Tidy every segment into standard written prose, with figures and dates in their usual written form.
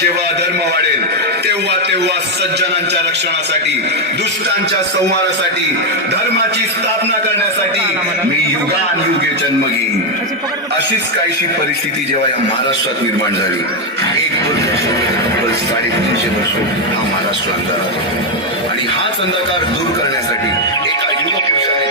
जेव्हा धर्म वाढेल तेव्हा तेव्हा सज्जनांच्या रक्षणासाठी, दुष्टांच्या संहारासाठी, धर्माची स्थापना करण्यासाठी मी युगानुयुगे जन्म घेईन. अशीच काहीशी परिस्थिती जेव्हा या महाराष्ट्रात निर्माण झाली, 1-2 वर्षांमध्ये 350 वर्ष हा महाराष्ट्र अंधारात, आणि हाच अंधकार दूर करण्यासाठी एका युग पुरुषाने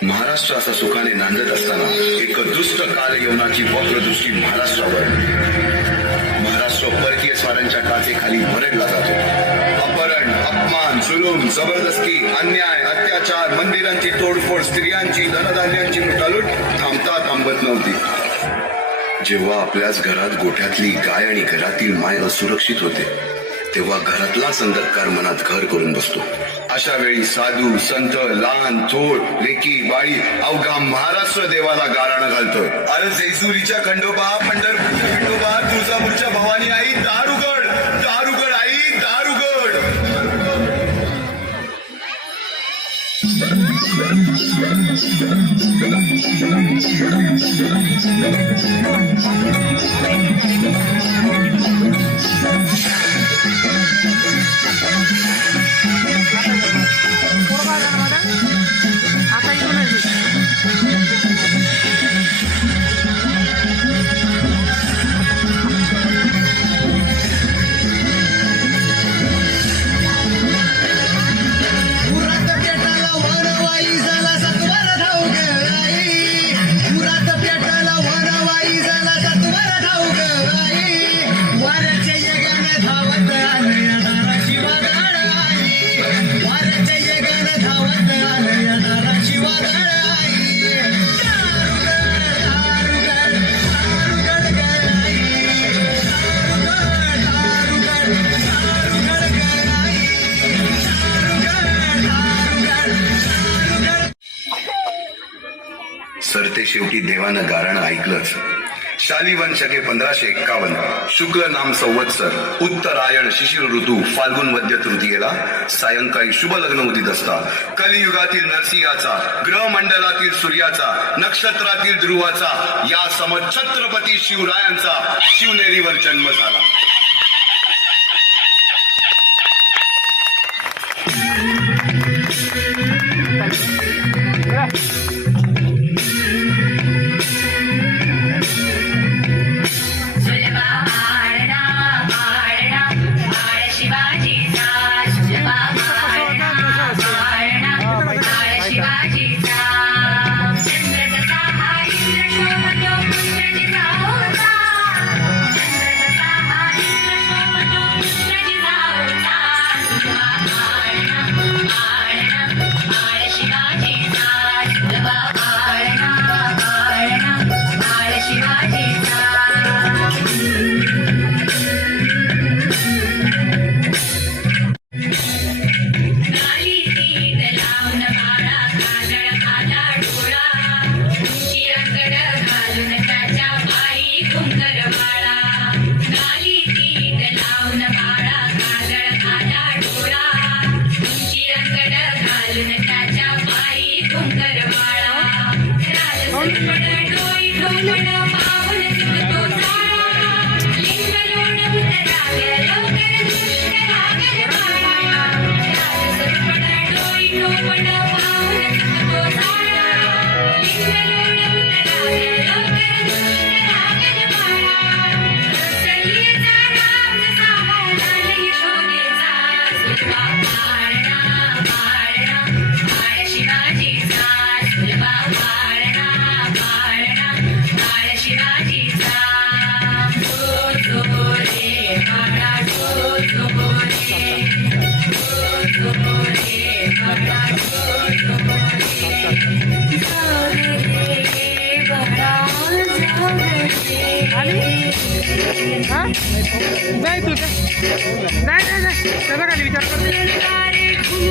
महाराष्ट्र असा सुखाने नांदत असताना एक दुष्ट कालयवनाची वक्रदृष्टी महाराष्ट्रावर. महाराष्ट्र परकीय स्वारांच्या टाचेखाली भरडला जातो. अपहरण, अपमान, जुलूम, जबरदस्ती, अन्याय, अत्याचार, मंदिरांची तोडफोड, स्त्रियांची, धनधान्यांची लुटालूट थांबत नव्हती. जेव्हा आपल्याच घरात गोठ्यातली गाय आणि घरातील माय असुरक्षित होते तेव्हा घरातलाच अंधकार मनात घर करून बसतो. अशा वेळी साधू, संत, लहान, थोर, लेकी, बाळी अवघा महाराष्ट्र देवाला गाराणं घालतोय. अरे जेजुरीच्या खंडोबा, पंढरपूरच्या खंडोबा, तुळजापूरच्या भवानी आई, दार उघड, दार उघड आई, दार उघड. सरते शेवटी देवानं गारणं ऐकलंच. शालिवन शके 1551 शुक्ल नाम संवत्सर, उत्तरायण शिशिर ऋतू, फाल्गुन वद्य तृतीयेला सायंकाळी शुभ लग्न उदित असता कलियुगातील नरसिंहाचा, ग्रहमंडलातील सूर्याचा, नक्षत्रातील ध्रुवाचा, या समछत्रपती शिवरायांचा शिवनेरीवर जन्म झाला. आणि हा जाय तू जाय जाय जाय त्याचा खाली विचार करते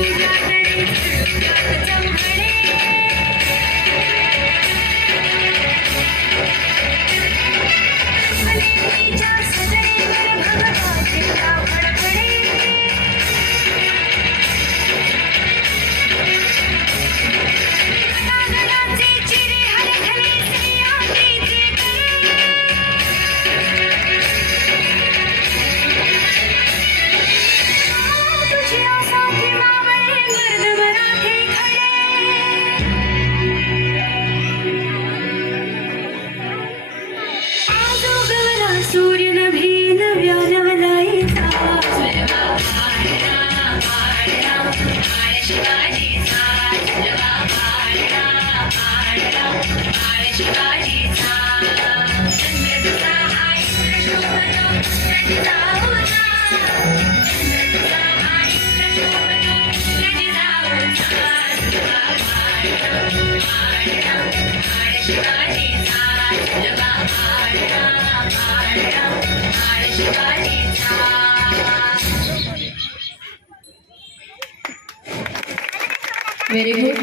सूर्य नभी नव्यालायचा व्हेरी गुड.